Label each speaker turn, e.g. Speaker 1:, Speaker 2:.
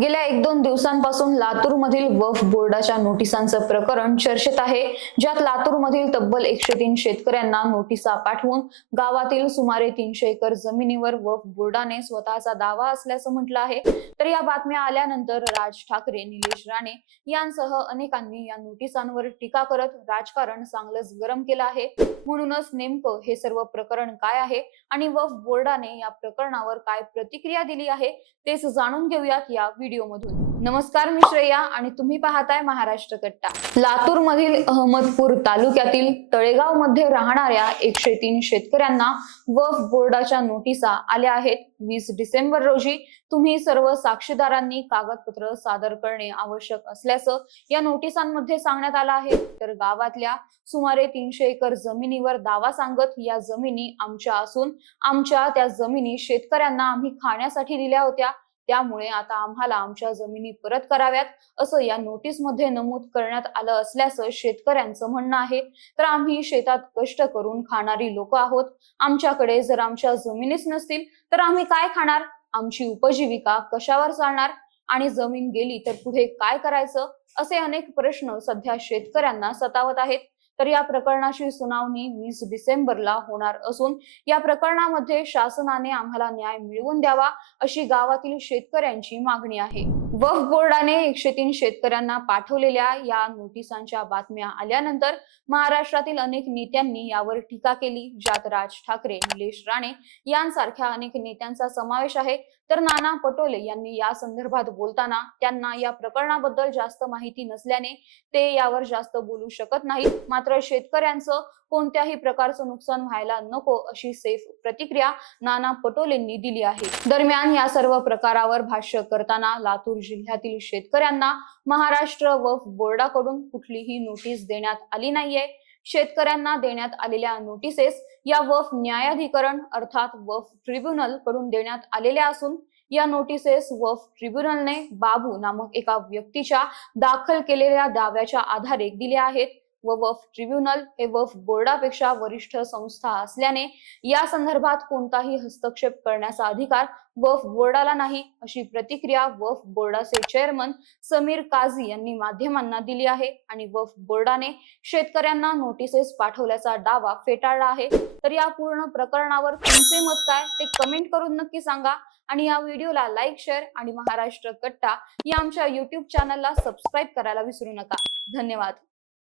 Speaker 1: गेल्या एक दोन दिवसांपासून लातूर मधील वफ बोर्डाच्या नोटिसांचं प्रकरण चर्चेत आहे ज्यात लातूर मधील तब्बल एकशे तीन शेतकऱ्यांना नोटिसा पाठवून गावातील सुमारे तीनशे एकर जमिनीवर वफ बोर्डाने स्वतःचा दावा असल्याचं म्हटलं आहे. तर या बातम्या आल्यानंतर राज ठाकरे निलेश राणे यांसह अनेकांनी या नोटिसांवर टीका करत राजकारण चांगलंच गरम केलं आहे. म्हणूनच नेमकं हे सर्व प्रकरण काय आहे आणि वफ बोर्डाने या प्रकरणावर काय प्रतिक्रिया दिली आहे तेच जाणून घेऊयात या व्हिडिओ व्हिडिओमधून. नमस्कार मी श्रेया आणि तुम्ही पाहताय महाराष्ट्र कट्टा. लातूर मधील अहमदपूर तालुक्यातील तळेगावमध्ये राहणाऱ्या एकशे तीन शेतकऱ्यांना वफ बोर्डाच्या नोटिसा आल्या आहेत. वीस डिसेंबर रोजी तुम्ही सर्व साक्षीदारांनी कागदपत्र सादर करणे आवश्यक असल्याचं या नोटिसांमध्ये सांगण्यात आलं आहे. तर गावातल्या सुमारे तीनशे एकर जमिनीवर दावा सांगत या जमिनी आमच्या असून आमच्या त्या जमिनी शेतकऱ्यांना आम्ही खाण्यासाठी दिल्या होत्या. त्यामुळे आता आम्हाला आमच्या जमिनी परत कराव्यात असं या नोटीसमध्ये नमूद करण्यात आलं असल्याचं शेतकऱ्यांचं म्हणणं आहे. तर आम्ही शेतात कष्ट करून खाणारी लोक आहोत. आमच्याकडे जर आमच्या जमिनीच नसतील तर आम्ही काय खाणार? आमची उपजीविका कशावर चालणार? आणि जमीन गेली तर पुढे काय करायचं? असे अनेक प्रश्न सध्या शेतकऱ्यांना सतावत आहेत. तर या प्रकरणाची सुनावणी वीस डिसेंबरला होणार असून या प्रकरणामध्ये शासनाने आम्हाला न्याय मिळवून द्यावा अशी गावातील शेतकऱ्यांची मागणी आहे. वक्फ बोर्डाने एकशे तीन शेतकऱ्यांना पाठवलेल्या या नोटिसांच्या बातम्या आल्यानंतर महाराष्ट्रातील अनेक नेत्यांनी यावर टीका केली ज्यात राज ठाकरे निलेश राणे यांसारख्या अनेक नेत्यांचा समावेश आहे. तर नाना पटोले यांनी या संदर्भात बोलताना त्यांना या प्रकरणाबद्दल जास्त माहिती नसल्याने ते यावर जास्त बोलू शकत नाहीत. मात्र शेतकऱ्यांचं कोणत्याही प्रकारचं नुकसान व्हायला नको अशी सेफ प्रतिक्रिया नाना पटोलेंनी दिली आहे. दरम्यान या सर्व प्रकारावर भाष्य करताना लातूर जिल्ह्यातील शेतकऱ्यांना महाराष्ट्र वफ बोर्डाकडून कुठलीही नोटीस देण्यात आली नाहीये. शेतकऱ्यांना देण्यात आलेल्या नोटिसेस या वफ न्यायाधिकरण अर्थात वफ ट्रिब्युनलकडून देण्यात आलेल्या असून या नोटिसेस वफ ट्रिब्युनलने बाबू नामक एका व्यक्तीच्या दाखल केलेल्या दाव्याच्या आधारे दिल्या आहेत. व वफ ट्रिब्युनल हे वफ बोर्डापेक्षा वरिष्ठ संस्था असल्याने या संदर्भात कोणताही हस्तक्षेप करण्याचा अधिकार वफ बोर्डाला नाही अशी प्रतिक्रिया वफ बोर्डाचे चेअरमन समीर काझी यांनी माध्यमांना दिली आहे आणि वफ बोर्डाने शेतकऱ्यांना नोटिसेस पाठवल्याचा दावा फेटाळला आहे. तर या पूर्ण प्रकरणावर तुमचे मत काय ते कमेंट करून नक्की सांगा आणि या व्हिडिओला लाईक शेअर आणि महाराष्ट्र कट्टा या आमच्या युट्यूब चॅनलला सबस्क्राईब करायला विसरू नका. धन्यवाद.